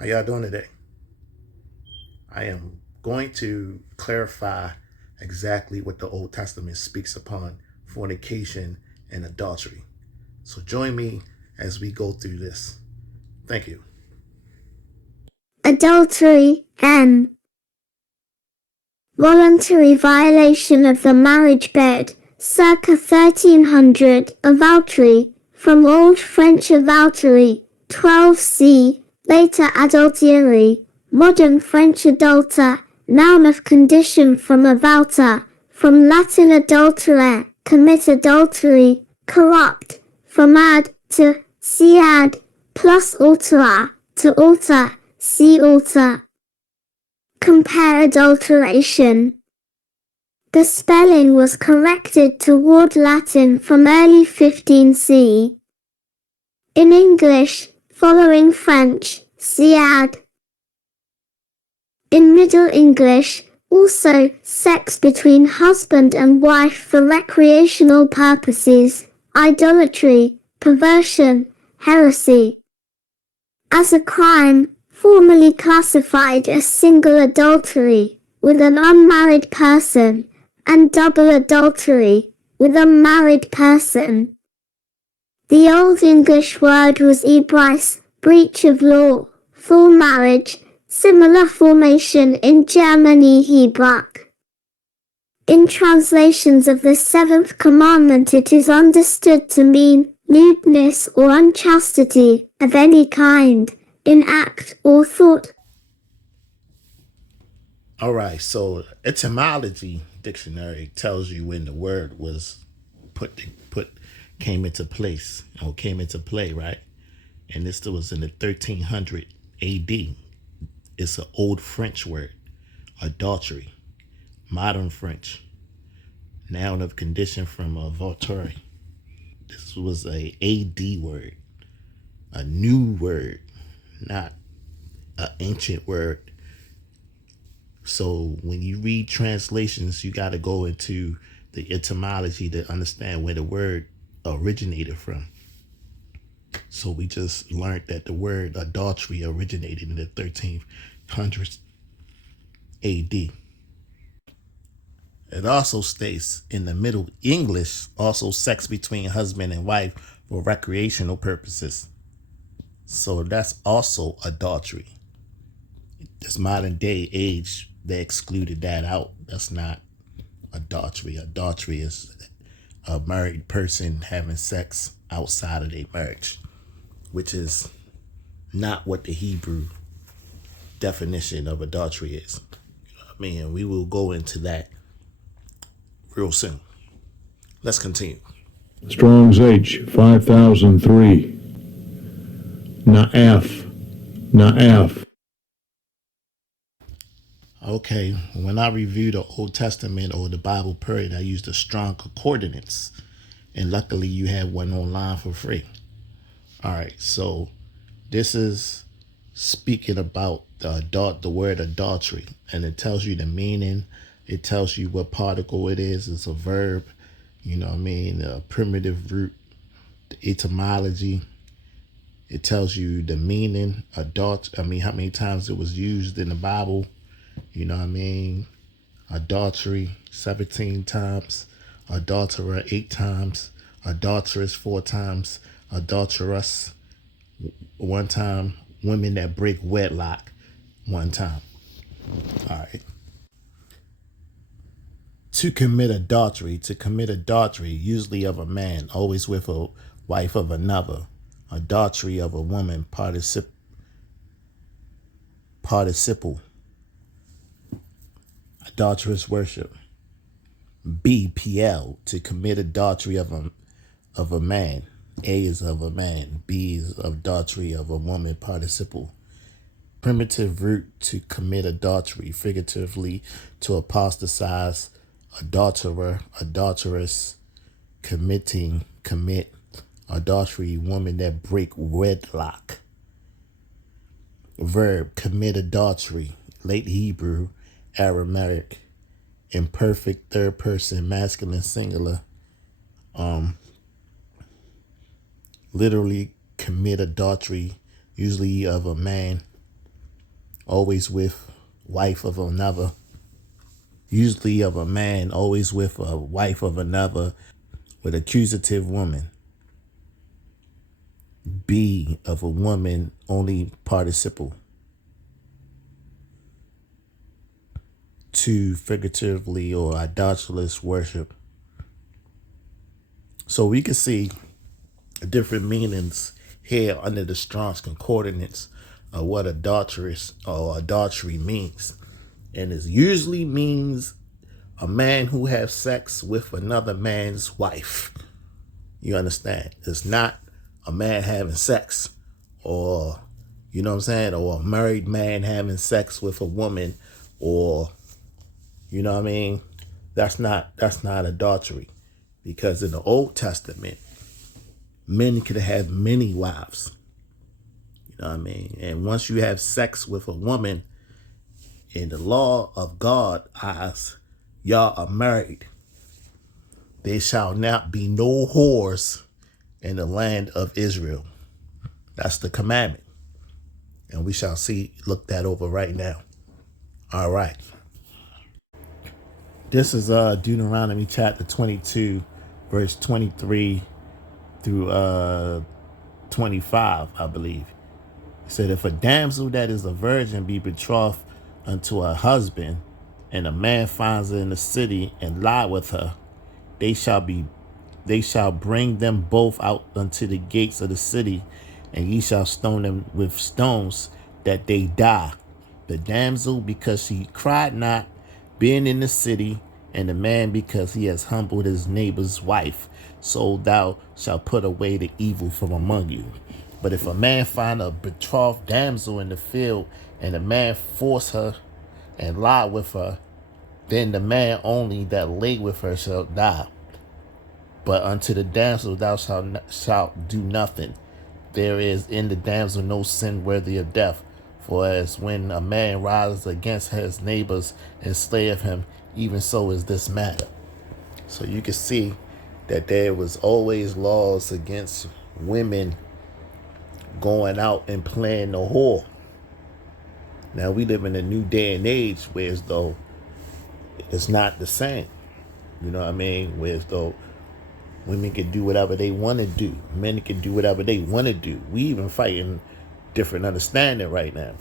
How y'all doing today? I am going to clarify exactly what the Old Testament speaks upon fornication and adultery. So join me as we go through this. Thank you. Adultery, N. Voluntary violation of the marriage bed, circa 1300, adultery, from Old French adultery, 12c, later adultery, modern French adulter, noun of condition from adulter, from Latin adultere, commit adultery, corrupt, from ad to see ad, plus altera, to alter, see alter. Compare adulteration. The spelling was corrected toward Latin from early 15c. In English, following French, see ad. In Middle English, also, sex between husband and wife for recreational purposes, idolatry, perversion, heresy. As a crime, formerly classified as single adultery, with an unmarried person, and double adultery, with a married person. The Old English word was ebris, breach of law, full marriage, similar formation in Germany Hebrew. In translations of the seventh commandment it is understood to mean lewdness or unchastity of any kind, in act or thought. All right, so etymology dictionary tells you when the word was came into place or came into play, right? And this was in the 1300 AD. It's an old French word, adultery, modern French, noun of condition from adultery. This was a AD word, a new word, not an ancient word. So when you read translations, you got to go into the etymology to understand where the word originated from. So we just learned that the word adultery originated in the 1300s AD. It also states in the Middle English, also sex between husband and wife for recreational purposes. So that's also adultery. This modern day age, they excluded that out. That's not adultery. Adultery is a married person having sex outside of their marriage, which is not what the Hebrew definition of adultery is. I mean, we will go into that real soon. Let's continue. Strong's H 5003. Na'af. Okay, when I review the Old Testament or the Bible period, I use the Strong Concordance. And luckily you have one online for free. All right, so this is speaking about the word adultery, and it tells you the meaning. It tells you what particle it is. It's a verb, you know what I mean, a primitive root, the etymology. It tells you the meaning, how many times it was used in the Bible, you know what I mean? Adultery, 17 times. Adulterer, 8 times. Adulteress, 4 times. Adulteress, 1 time. Women that break wedlock, 1 time. All right. To commit adultery, usually of a man, always with a wife of another. Adultery of a woman, participle. Adulterous worship. BPL, to commit adultery of a man. A is of a man. B is adultery of a woman, participle. Primitive root, to commit adultery, figuratively to apostatize, adulterer, adulteress, commit, adultery, woman that break wedlock. Verb, commit adultery, late Hebrew, Aramaic, imperfect third person, masculine singular. Literally commit adultery, usually of a man. always with wife of another, usually of a man, always with a wife of another, with accusative woman. Be of a woman, only participle. To figuratively or idolatrous worship. So we can see different meanings here under the Strong's Concordance of what adulterous or adultery means. And it usually means a man who has sex with another man's wife. You understand? It's not a man having sex, or, you know what I'm saying, or a married man having sex with a woman, or, you know what I mean? That's not adultery. Because in the Old Testament, men could have many wives. You know what I mean? And once you have sex with a woman, in the law of God, as y'all are married, there shall not be no whores in the land of Israel. That's the commandment. And we shall look that over right now. All right. This is Deuteronomy chapter 22, verse 23 through 25, I believe. It said, if a damsel that is a virgin be betrothed unto her husband, and a man finds her in the city and lie with her, they shall bring them both out unto the gates of the city, and ye shall stone them with stones, that they die. The damsel, because she cried not, being in the city, and the man, because he has humbled his neighbor's wife. So thou shalt put away the evil from among you. But if a man find a betrothed damsel in the field, and a man force her and lie with her, then the man only that lay with her shall die. But unto the damsel thou shalt do nothing. There is in the damsel no sin worthy of death. For as when a man rises against his neighbors and slayeth him, even so is this matter. So you can see that there was always laws against women going out and playing the whore. Now we live in a new day and age where as though it's not the same. You know what I mean? Where as though women can do whatever they want to do. Men can do whatever they want to do. We even fighting different understanding right now.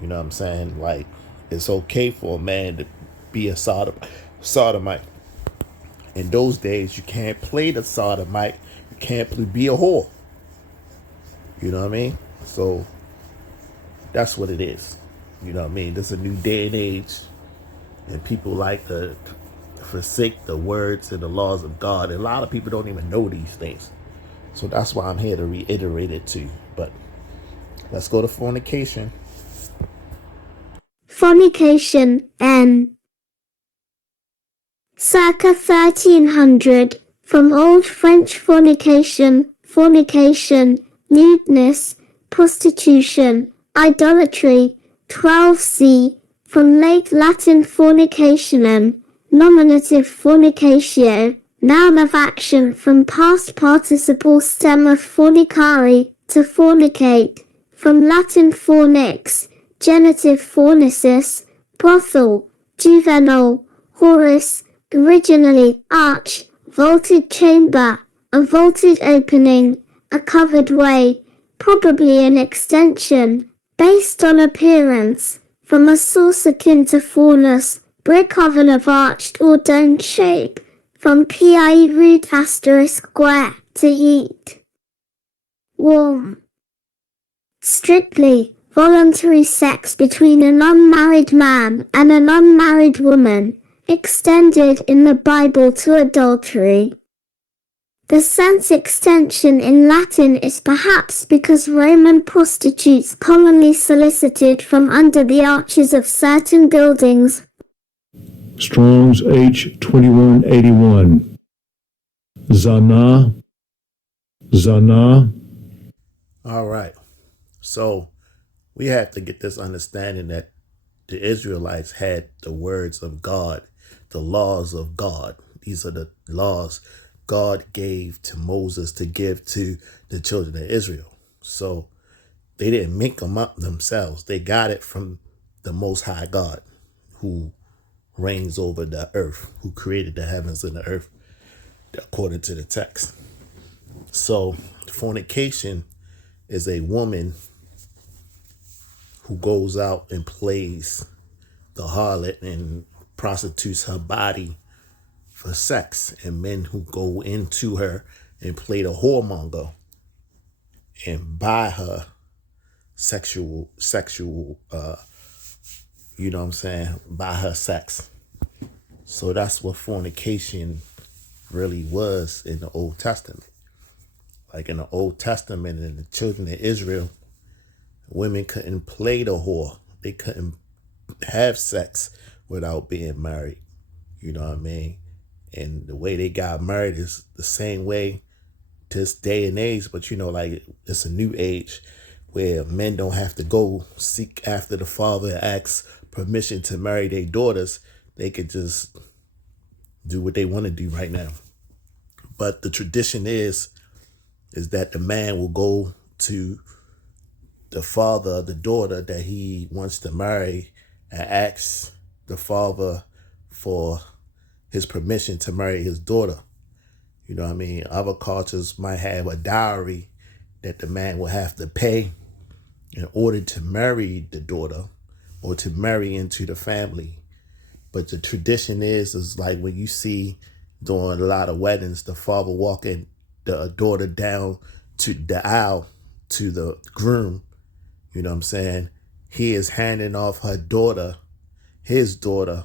You know what I'm saying? Like, it's okay for a man to be a sodomite. In those days, you can't play the sodomite. You can't be a whore. You know what I mean? So that's what it is. You know what I mean? There's a new day and age, and people like to forsake the words and the laws of God. And a lot of people don't even know these things. So that's why I'm here to reiterate it too. But let's go to fornication. Fornication, N. Circa 1300, from Old French fornication, fornication, lewdness, prostitution, idolatry, 12c, from Late Latin fornicationem, nominative fornicatio, noun of action from past participle stem of fornicare, to fornicate, from Latin fornix, genitive fornicis, brothel, juvenile, horus, originally arch, vaulted chamber, a vaulted opening, a covered way, probably an extension, based on appearance, from a source akin to fornus, brick oven of arched or domed shape, from pie root asterisk square, to eat. Warm. Strictly, voluntary sex between an unmarried man and an unmarried woman, extended in the Bible to adultery. The sense extension in Latin is perhaps because Roman prostitutes commonly solicited from under the arches of certain buildings. Strong's H2181. Zana. All right. So we have to get this understanding that the Israelites had the words of God, the laws of God. These are the laws God gave to Moses to give to the children of Israel. So they didn't make them up themselves. They got it from the Most High God, who reigns over the earth, who created the heavens and the earth, according to the text. So fornication is a woman who goes out and plays the harlot and prostitutes her body for sex, and men who go into her and play the whoremonger and buy her sexual you know what I'm saying, buy her sex. So that's what fornication really was in the Old Testament. Like in the Old Testament, in the children of Israel, women couldn't play the whore. They couldn't have sex without being married. You know what I mean? And the way they got married is the same way to this day and age, but like it's a new age where men don't have to go seek after the father and ask permission to marry their daughters. They could just do what they want to do right now. But the tradition is that the man will go to the father of the daughter that he wants to marry and ask the father for his permission to marry his daughter. You know what I mean? Other cultures might have a dowry that the man will have to pay in order to marry the daughter or to marry into the family. But the tradition is like when you see during a lot of weddings, the father walking the daughter down to the aisle to the groom, you know what I'm saying? He is handing off her daughter, his daughter,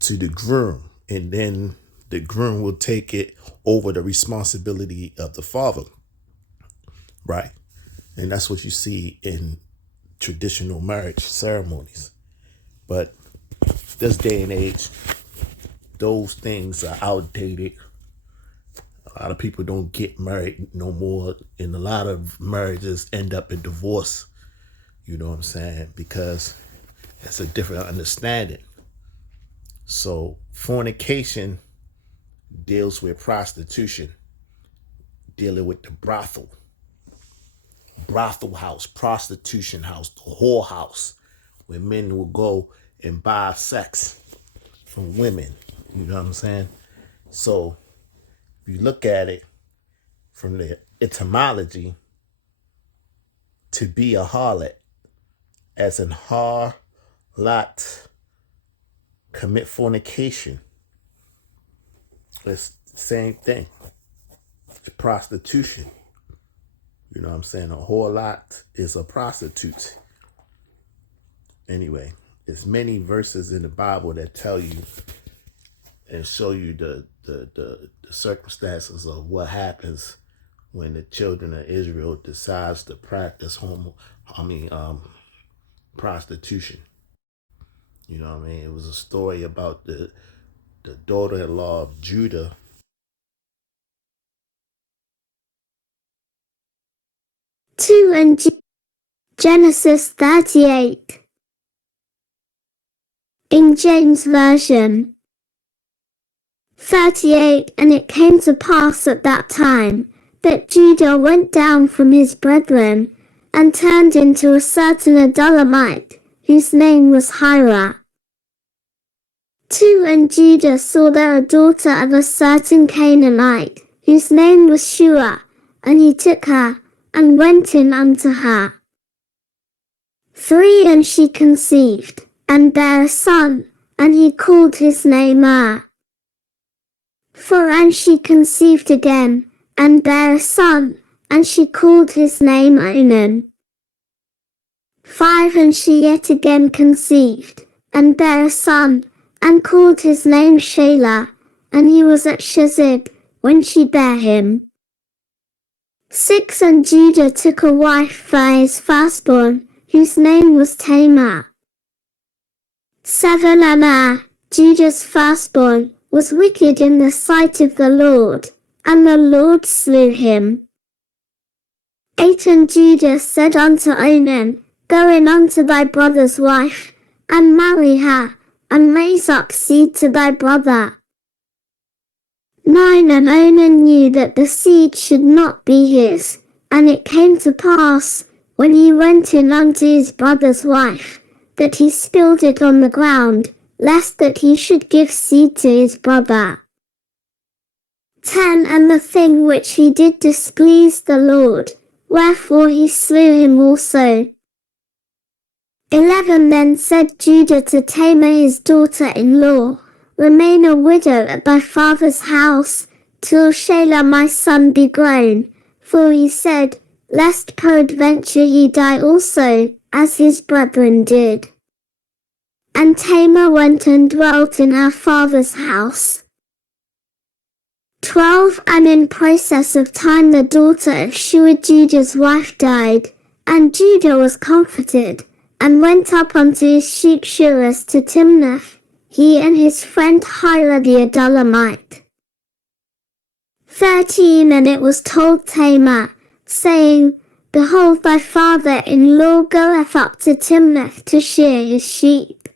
to the groom. And then the groom will take it over the responsibility of the father. Right? And that's what you see in traditional marriage ceremonies. But this day and age, those things are outdated. A lot of people don't get married no more. And a lot of marriages end up in divorce. You know what I'm saying? Because it's a different understanding. So fornication deals with prostitution, dealing with the brothel house, prostitution house, the whore house, where men will go and buy sex from women. You know what I'm saying? So if you look at it from the etymology, to be a harlot, as in harlot, commit fornication. It's the same thing. It's prostitution. You know what I'm saying? A harlot is a prostitute. Anyway, there's many verses in the Bible that tell you and show you the circumstances of what happens when the children of Israel decides to practice prostitution. You know what I mean? It was a story about the daughter-in-law of Judah. Genesis 38. In James Version. 38. And it came to pass at that time, that Judah went down from his brethren, and turned into a certain Adullamite, whose name was Hira. 2. And Judah saw there a daughter of a certain Canaanite, whose name was Shua, and he took her, and went in unto her. 3. And she conceived, and bare a son, and he called his name 4. And she conceived again, and bare a son, and she called his name Onan. 5. And she yet again conceived, and bare a son, and called his name Shelah, and he was at Shezib, when she bare him. 6. And Judah took a wife for his firstborn, whose name was Tamar. 7. And Judah's firstborn, was wicked in the sight of the Lord, and the Lord slew him. 8. And Judah said unto Onan, Go in unto thy brother's wife, and marry her, and raise up seed to thy brother. 9. And Onan knew that the seed should not be his, and it came to pass, when he went in unto his brother's wife, that he spilled it on the ground, lest that he should give seed to his brother. 10. And the thing which he did displeased the Lord, wherefore he slew him also. 11. Then said Judah to Tamar his daughter-in-law, Remain a widow at thy father's house, till Shelah my son be grown. For he said, Lest peradventure he die also, as his brethren did. And Tamar went and dwelt in her father's house. 12. And in process of time the daughter of Shua Judah's wife died, and Judah was comforted, and went up unto his sheep shearers to Timnath, he and his friend Hira the Adullamite. 13. And it was told Tamar, saying, Behold, thy father-in-law goeth up to Timnath to shear his sheep.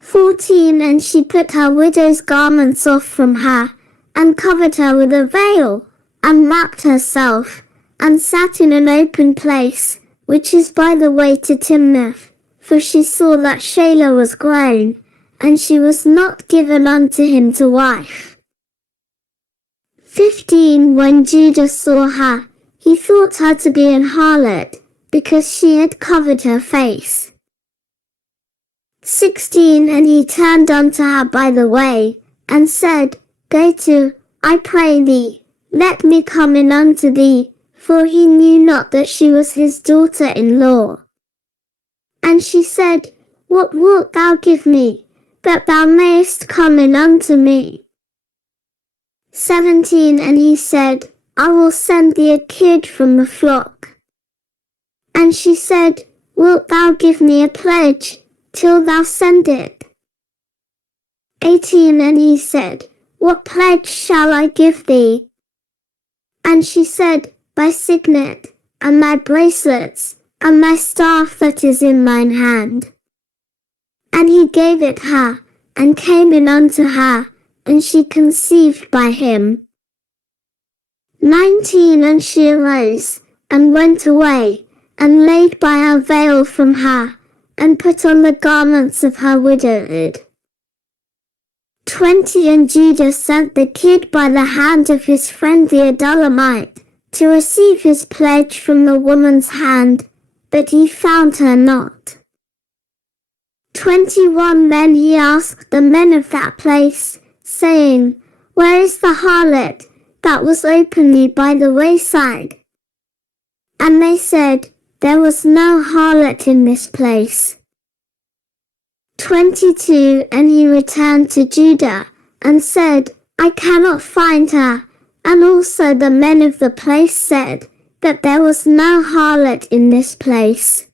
14. And she put her widow's garments off from her, and covered her with a veil, and wrapped herself, and sat in an open place, which is by the way to Timnath, for she saw that Shelah was grown, and she was not given unto him to wife. 15. When Judah saw her, he thought her to be an harlot, because she had covered her face. 16. And he turned unto her by the way, and said, Go to, I pray thee, let me come in unto thee, for he knew not that she was his daughter-in-law. And she said, What wilt thou give me, that thou mayest come in unto me? 17. And he said, I will send thee a kid from the flock. And she said, Wilt thou give me a pledge, till thou send it? 18. And he said, What pledge shall I give thee? And she said, Thy signet, and thy bracelets, and thy staff that is in mine hand. And he gave it her, and came in unto her, and she conceived by him. 19. And she arose, and went away, and laid by her veil from her, and put on the garments of her widowhood. 20. And Judah sent the kid by the hand of his friend the Adullamite, to receive his pledge from the woman's hand, but he found her not. 21. Then he asked the men of that place, saying, Where is the harlot that was openly by the wayside? And they said, There was no harlot in this place. 22. And he returned to Judah, and said, I cannot find her. And also the men of the place said, that there was no harlot in this place.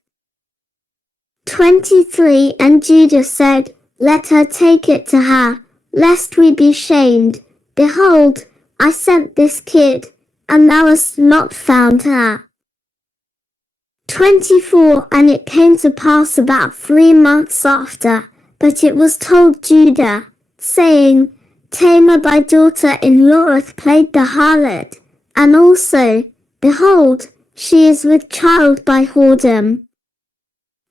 23. And Judah said, Let her take it to her, lest we be shamed. Behold, I sent this kid, and thou hast not found her. 24. And it came to pass about 3 months after, that it was told Judah, saying, Tamar thy daughter-in-law hath played the harlot, and also, behold, she is with child by whoredom.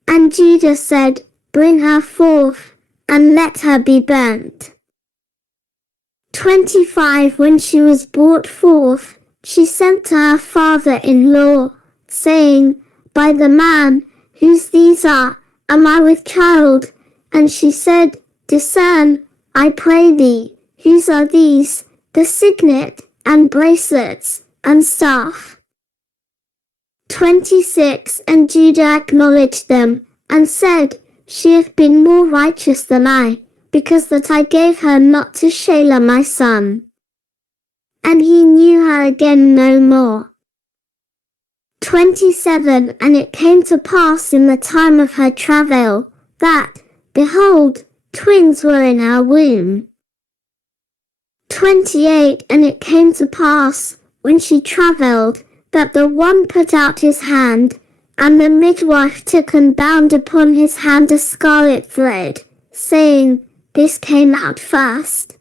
And Judah said, Bring her forth, and let her be burnt. 25. When she was brought forth, she sent to her father-in-law, saying, By the man, whose these are, am I with child? And she said, Discern, I pray thee, whose are these, the signet, and bracelets, and staff. 26. And Judah acknowledged them, and said, She hath been more righteous than I, because that I gave her not to Shelah my son. And he knew her again no more. 27. And it came to pass in the time of her travail, that, behold, twins were in her womb. 28. And it came to pass, when she travailed, that the one put out his hand, and the midwife took and bound upon his hand a scarlet thread, saying, This came out first.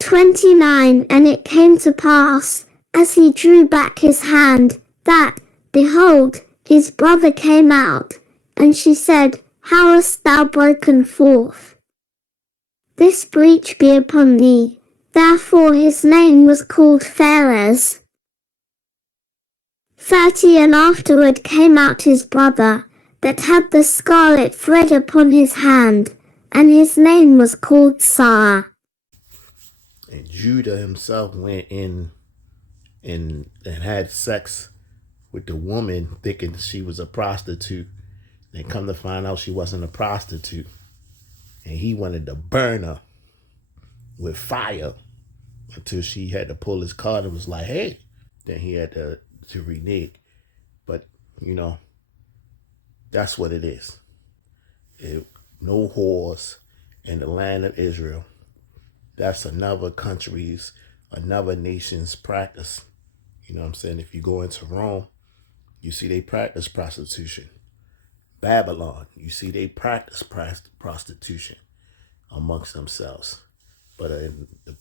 29. And it came to pass, as he drew back his hand, that, behold, his brother came out, And she said, How hast thou broken forth? This breach be upon thee. Therefore his name was called Phares. 30 And afterward came out his brother, that had the scarlet thread upon his hand, and his name was called Sar. And Judah himself went in and had sex with the woman, thinking she was a prostitute. And come to find out she wasn't a prostitute. And he wanted to burn her with fire until she had to pull his card and was like, hey. Then he had to renege. But, that's what it is. No whores in the land of Israel. That's another country's, another nation's practice. You know what I'm saying? If you go into Rome, you see they practice prostitution. Babylon, you see they practice prostitution amongst themselves. But in the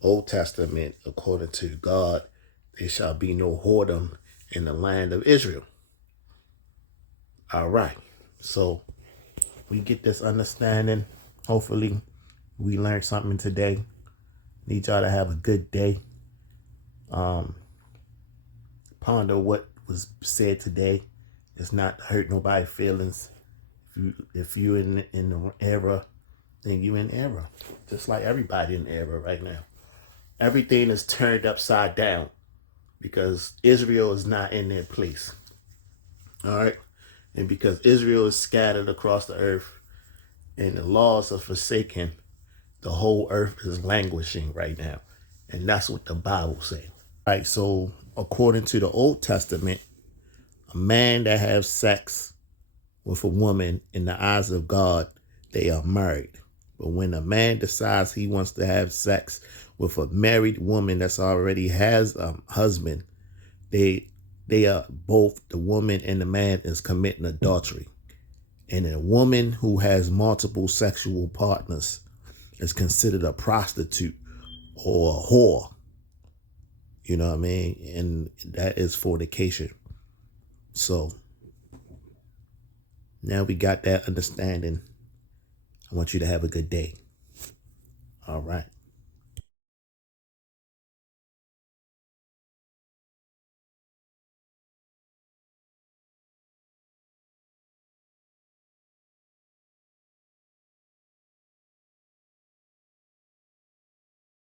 Old Testament, according to God, there shall be no whoredom in the land of Israel. All right. So we get this understanding. Hopefully we learned something today. Need y'all to have a good day. Ponder what was said today. It's not to hurt nobody's feelings. If you in the error, then you in error. Just like everybody in error right now. Everything is turned upside down because Israel is not in their place. All right. And because Israel is scattered across the earth and the laws are forsaken, the whole earth is languishing right now. And that's what the Bible says. All right. So according to the Old Testament, a man that has sex with a woman in the eyes of God, they are married. But when a man decides he wants to have sex with a married woman that's already has a husband, they are both, the woman and the man is committing adultery. And a woman who has multiple sexual partners is considered a prostitute or a whore. You know what I mean? And that is fornication. So now we got that understanding. I want you to have a good day. All right.